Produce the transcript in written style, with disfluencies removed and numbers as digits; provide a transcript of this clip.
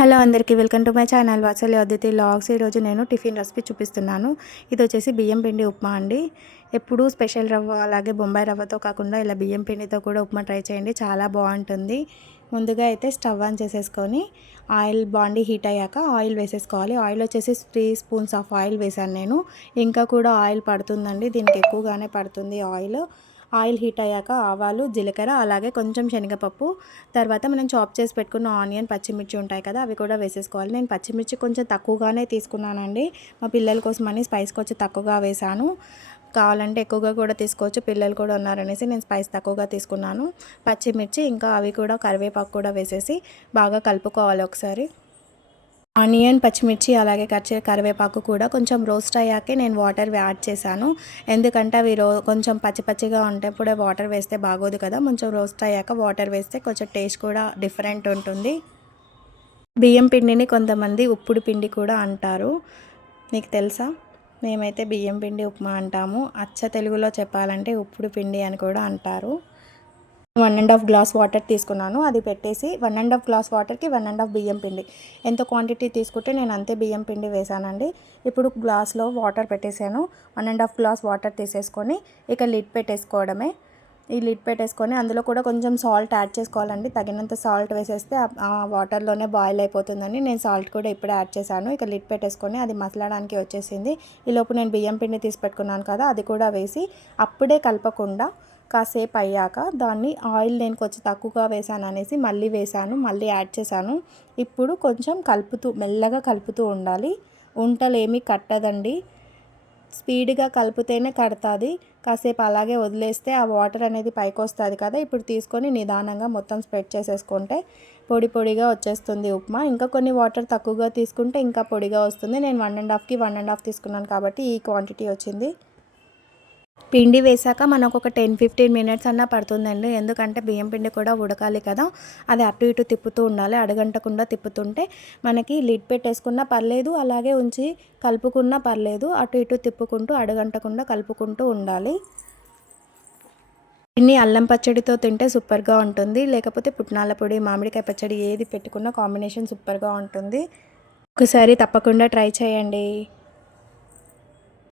Hello అందరికీ welcome to my channel Vatsalya Aditi vlogs. ఈరోజు నేను టిఫిన్ రెసిపీ చూపిస్తున్నాను. ఇది వచ్చేసి బియ్యం పిండి ఉప్మా అండి. ఎప్పుడు స్పెషల్ రవ్వ అలాగే బొంబాయి రవ్వతో కాకుండా ఇలా బియ్యం పిండితో కూడా ఉప్మా ట్రై చేయండి, చాలా బాగుంటుంది. ముందుగా అయితే స్టవ్ ఆన్ చేసేసుకొని ఆయిల్ బాండీ హీట్ అయ్యాక ఆయిల్ వేసేసుకోవాలి. ఆయిల్ వచ్చేసి 3 స్పూన్స్ ఆఫ్ ఆయిల్ వేసాను నేను. ఇంకా కూడా ఆయిల్ పడుతుందండి, దీనికి ఎక్కువగానే పడుతుంది ఆయిల్. ఆయిల్ హీట్ అయ్యాక ఆవాలు, జీలకర్ర అలాగే కొంచెం శనగపప్పు, తర్వాత మనం చాప్ చేసి పెట్టుకున్న ఆనియన్, పచ్చిమిర్చి ఉంటాయి కదా, అవి కూడా వేసేసుకోవాలి. నేను పచ్చిమిర్చి కొంచెం తక్కువగానే తీసుకున్నానండి, మా పిల్లల కోసమని స్పైస్ కొంచెం తక్కువగా వేసాను. కావాలంటే ఎక్కువగా కూడా తీసుకోవచ్చు, పిల్లలు కూడా ఉన్నారనేసి నేను స్పైస్ తక్కువగా తీసుకున్నాను. పచ్చిమిర్చి ఇంకా అవి కూడా కరివేపాకు కూడా వేసేసి బాగా కలుపుకోవాలి ఒకసారి. ఆనియన్, పచ్చిమిర్చి అలాగే కరివేపాకు కూడా కొంచెం రోస్ట్ అయ్యాకే నేను వాటర్ యాడ్ చేశాను. ఎందుకంటే అవి కొంచెం పచ్చి పచ్చిగా ఉంటేప్పుడే వాటర్ వేస్తే బాగోదు కదా, కొంచెం రోస్ట్ అయ్యాక వాటర్ వేస్తే కొంచెం టేస్ట్ కూడా డిఫరెంట్ ఉంటుంది. బియ్యం పిండిని కొంతమంది ఉప్పుడు పిండి కూడా అంటారు, మీకు తెలుసా? మేమైతే బియ్యం పిండి ఉప్మా అంటాము. అచ్చ తెలుగులో చెప్పాలంటే ఉప్పుడు పిండి అని కూడా అంటారు. 1.5 గ్లాస్ వాటర్ తీసుకున్నాను, అది పెట్టేసి 1.5 గ్లాస్ వాటర్కి 1.5 బియ్యం పిండి. ఎంత క్వాంటిటీ తీసుకుంటే నేను అంతే బియ్యం పిండి వేసానండి. ఇప్పుడు గ్లాస్లో వాటర్ పెట్టేసాను. 1.5 గ్లాస్ వాటర్ తీసేసుకొని ఇక లిడ్ పెట్టేసుకోవడమే. ఈ లిడ్ పెట్టేసుకొని అందులో కూడా కొంచెం సాల్ట్ యాడ్ చేసుకోవాలండి. తగినంత సాల్ట్ వేసేస్తే ఆ వాటర్లోనే బాయిల్ అయిపోతుందండి. నేను సాల్ట్ కూడా ఇప్పుడే యాడ్ చేశాను. ఇక లిడ్ పెట్టేసుకొని అది మసలడానికి వచ్చేసింది. ఈలోపు నేను బియ్యం పిండి తీసి పెట్టుకున్నాను కదా, అది కూడా వేసి అప్పుడే కలపకుండా కాసేపు అయ్యాక దాన్ని ఆయిల్ నేను కొంచెం తక్కువగా వేసాను అనేసి మళ్ళీ వేసాను, మళ్ళీ యాడ్ చేశాను. ఇప్పుడు కొంచెం మెల్లగా కలుపుతూ ఉండాలి. ఉంటలు ఏమీ కట్టదండి, స్పీడ్గా కలిపితేనే కడుతుంది. కాసేపు అలాగే వదిలేస్తే ఆ వాటర్ అనేది పైకి వస్తుంది కదా. ఇప్పుడు తీసుకొని నిదానంగా మొత్తం స్ప్రెడ్ చేసేసుకుంటే పొడి పొడిగా వచ్చేస్తుంది ఉప్మా. ఇంకా కొన్ని వాటర్ తక్కువగా తీసుకుంటే ఇంకా పొడిగా వస్తుంది. నేను 1.5కి 1.5 తీసుకున్నాను కాబట్టి ఈ క్వాంటిటీ వచ్చింది. పిండి వేసాక మనకు ఒక 10-15 మినిట్స్ అన్నా పడుతుందండి, ఎందుకంటే బియ్యం పిండి కూడా ఉడకాలి కదా. అది అటు ఇటు తిప్పుతూ ఉండాలి, అడగంటకుండా తిప్పుతుంటే మనకి లిడ్ పెట్టేసుకున్నా పర్లేదు, అలాగే ఉంచి కలుపుకున్నా పర్లేదు. అటు ఇటు తిప్పుకుంటూ అడగంటకుండా కలుపుకుంటూ ఉండాలి. దీన్ని అల్లం పచ్చడితో తింటే సూపర్గా ఉంటుంది, లేకపోతే పుట్నాల పొడి, మామిడికాయ పచ్చడి ఏది పెట్టుకున్నా కాంబినేషన్ సూపర్గా ఉంటుంది. ఒకసారి తప్పకుండా ట్రై చేయండి.